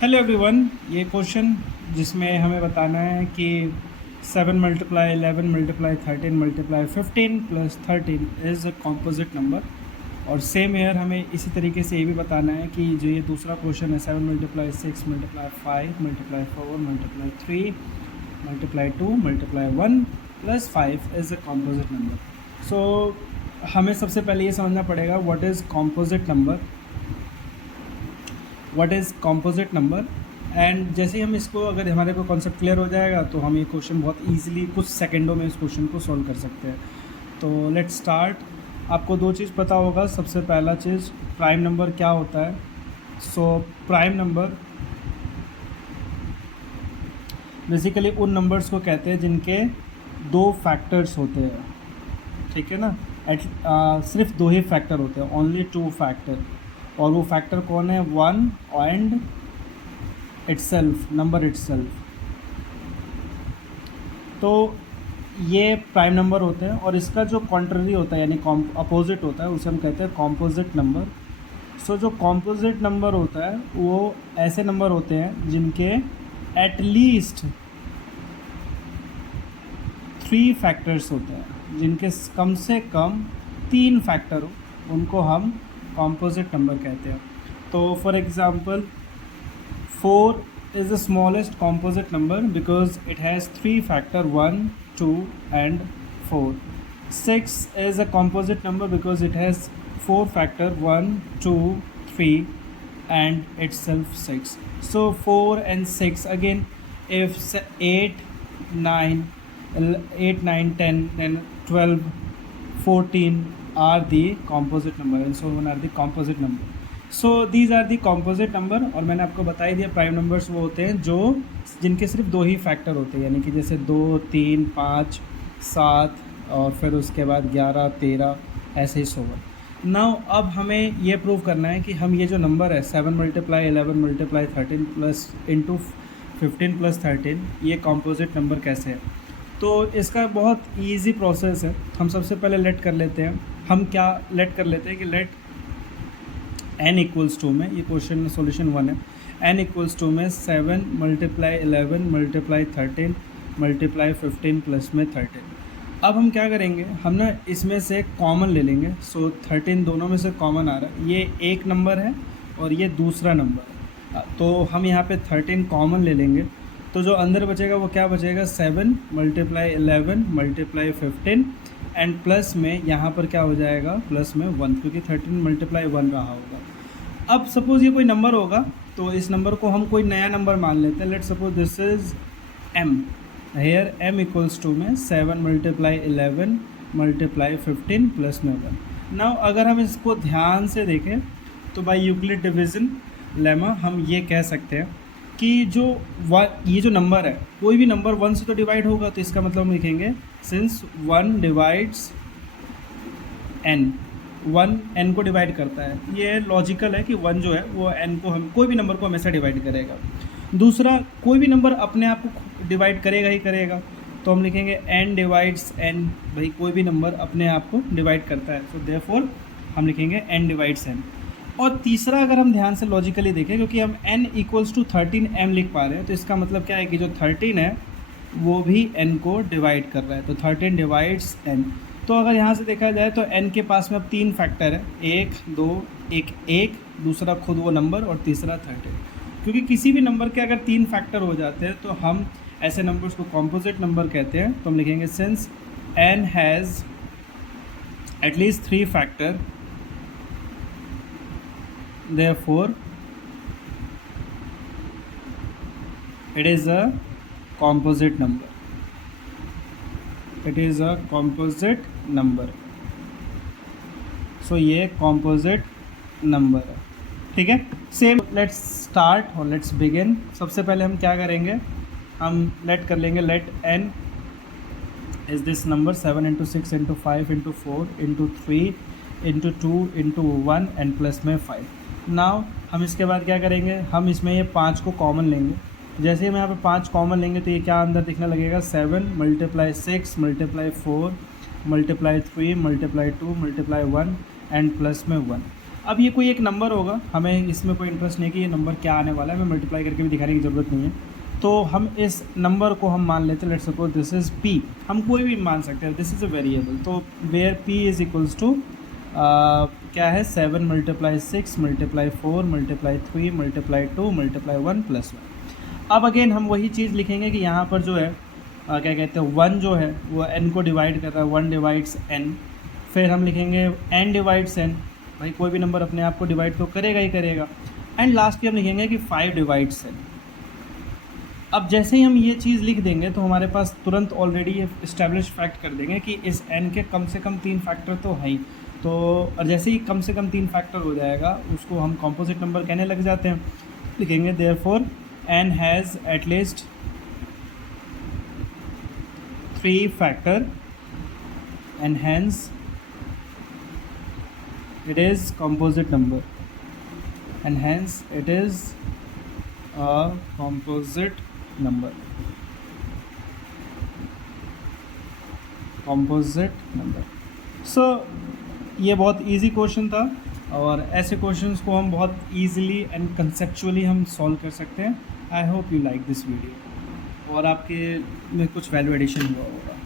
Hello everyone. ये question जिसमें हमें बताना है कि 7 multiply 11 multiply 13 multiply 15 plus 13 is a composite number. और सेम ईयर हमें इसी तरीके से ये भी बताना है कि जो ये दूसरा क्वेश्चन है 7 multiply 6 multiply 5 multiply 4 multiply 3 multiply 2 multiply 1 plus 5 is a composite number. So हमें सबसे पहले ये समझना पड़ेगा what is composite number, what is composite number. And जैसे ही हम इसको, अगर हमारे को कॉन्सेप्ट क्लियर हो जाएगा तो हम ये क्वेश्चन बहुत ईजिली कुछ सेकंडों में इस क्वेश्चन को सॉल्व कर सकते हैं। तो लेट्स स्टार्ट। आपको दो चीज़ पता होगा। सबसे पहला चीज़, प्राइम नंबर क्या होता है। सो प्राइम नंबर बेसिकली उन नंबर्स को कहते हैं जिनके दो फैक्टर्स होते हैं, ठीक है ना। सिर्फ दो ही फैक्टर होते हैं, ओनली टू फैक्टर। और वो फैक्टर कौन है? One and itself, number itself. तो ये प्राइम नंबर होते हैं और इसका जो कॉन्ट्ररी होता है यानी अपोजिट होता है उसे हम कहते हैं कॉम्पोजिट नंबर। सो जो कॉम्पोजिट नंबर होता है वो ऐसे नंबर होते हैं जिनके एटलीस्ट 3 फैक्टर्स होते हैं, जिनके कम से कम 3 फैक्टर हो, उनको हम कॉम्पोजिट नंबर कहते हैं। तो for example 4 is the smallest composite number because it has 3 factor 1, 2 and 4. 6 is a composite number because it has 4 factor 1, 2, 3 and itself 6. So 4 and 6 again. If 8, 9, 8, 9, 10 and 12, 14 are the composite number and so on are the composite number. So these are the composite number. और मैंने आपको बता ही दिया prime numbers वो होते हैं जो जिनके सिर्फ दो ही फैक्टर होते हैं, यानी कि जैसे 2, 3, 5, 7 और फिर उसके बाद 11, 13 ऐसे ही 16। नाउ अब हमें ये प्रूव करना है कि हम ये जो नंबर है 7 multiply 11 multiply 13 plus into 15 plus 13, ये कॉम्पोजिट नंबर कैसे है। तो इसका बहुत ईजी प्रोसेस है। हम सबसे पहले लेट कर लेते हैं, हम क्या लेट कर लेते हैं कि लेट n इक्वल्स टू में, ये क्वेश्चन में सोल्यूशन 1 है, n इक्वल्स टू में 7 मल्टीप्लाई 11 मल्टीप्लाई 13 मल्टीप्लाई 15 प्लस में 13। अब हम क्या करेंगे, हम ना इसमें से कॉमन ले लेंगे। सो 13 दोनों में से कॉमन आ रहा है, ये एक नंबर है और ये दूसरा नंबर है, तो हम यहाँ पे 13 कॉमन ले लेंगे। तो जो अंदर बचेगा वो क्या बचेगा? 7 मल्टीप्लाई 11 मल्टीप्लाई 15 एंड प्लस में यहाँ पर क्या हो जाएगा? प्लस में 1, क्योंकि 13 मल्टीप्लाई 1 रहा होगा। अब सपोज़ ये कोई नंबर होगा तो इस नंबर को हम कोई नया नंबर मान लेते हैं। Let suppose this is m। Here m equals to में 7 मल्टीप्लाई 11 मल्टीप्लाई 15 प्लस में 1। नाउ अगर हम इसको ध्यान से देखें तो बाय यूक्लिड डिवीज़न लेमा हम ये कह सकते हैं कि ये जो नंबर है, कोई भी नंबर 1 से तो डिवाइड होगा, तो इसका मतलब हम लिखेंगे सिंस 1 डिवाइड्स n, 1 n को डिवाइड करता है। ये लॉजिकल है कि 1 जो है वो n को, हम कोई भी नंबर को हमेशा डिवाइड करेगा। दूसरा, कोई भी नंबर अपने आप को डिवाइड करेगा ही करेगा, तो हम लिखेंगे n डिवाइड्स n। भाई कोई भी नंबर अपने आप को डिवाइड करता है, सो देयरफॉर हम लिखेंगे n डिवाइड्स n। और तीसरा, अगर हम ध्यान से लॉजिकली देखें, क्योंकि हम n इक्वल्स टू 13m लिख पा रहे हैं, तो इसका मतलब क्या है कि जो 13 है वो भी n को डिवाइड कर रहा है, तो 13 डिवाइड्स n। तो अगर यहाँ से देखा जाए तो n के पास में अब 3 फैक्टर है, 1, 2, 1, दूसरा खुद वो नंबर और तीसरा 13। क्योंकि किसी भी नंबर के अगर 3 फैक्टर हो जाते हैं तो हम ऐसे नंबर्स को कॉम्पोजिट नंबर कहते हैं। तो हम लिखेंगे since n has at least 3 factor, therefore it is a composite number, it is a composite number। so ये composite number है, ठीक है। सेम, लेट्स स्टार्ट और लेट्स बिगिन। सबसे पहले हम क्या करेंगे, हम लेट कर लेंगे late n is this number 7 into 6 into 5 into 4 into 3 into 2 into 1 and plus में 5। नाउ हम इसके बाद क्या करेंगे, हम इसमें ये 5 को कॉमन लेंगे। जैसे ही हम यहाँ पे 5 कॉमन लेंगे तो ये क्या अंदर दिखने लगेगा? 7 multiply 6 multiply 4 multiply 3 multiply 2 multiply 1 and plus में 1। अब ये कोई एक नंबर होगा, हमें इसमें कोई इंटरेस्ट नहीं कि ये नंबर क्या आने वाला है, हमें मल्टीप्लाई करके भी दिखाने की ज़रूरत नहीं है। तो हम इस नंबर को हम मान लेते हैं, let's suppose this is p, हम कोई भी मान सकते हैं, दिस इज़ अ वेरिएबल। तो where p is equals to क्या है 7 multiply 6 multiply 4 multiply 3 multiply 2 multiply 1 plus 1। अब अगेन हम वही चीज़ लिखेंगे कि यहाँ पर जो है क्या कहते हैं 1 जो है वो n को डिवाइड कर रहा है, 1 डिवाइड्स n। फिर हम लिखेंगे n डिवाइड्स n, भाई कोई भी नंबर अपने आप को डिवाइड तो करेगा ही करेगा। एंड लास्ट में हम लिखेंगे कि 5 डिवाइड्स n। अब जैसे ही हम ये चीज़ लिख देंगे तो हमारे पास तुरंत ऑलरेडी ये इस्टेब्लिश फैक्ट कर देंगे कि इस n के कम से कम 3 फैक्टर तो है ही। तो और जैसे ही कम से कम 3 फैक्टर हो जाएगा उसको हम कॉम्पोजिट नंबर कहने लग जाते हैं। लिखेंगे therefore n has at least 3 factor and hence it is composite number, and hence it is a composite number, composite number। so ये बहुत इजी क्वेश्चन था और ऐसे क्वेश्चंस को हम बहुत इजीली एंड कंसेप्चुअली हम सॉल्व कर सकते हैं। I hope you like this video और आपके में कुछ वैल्यू एडिशन हुआ होगा।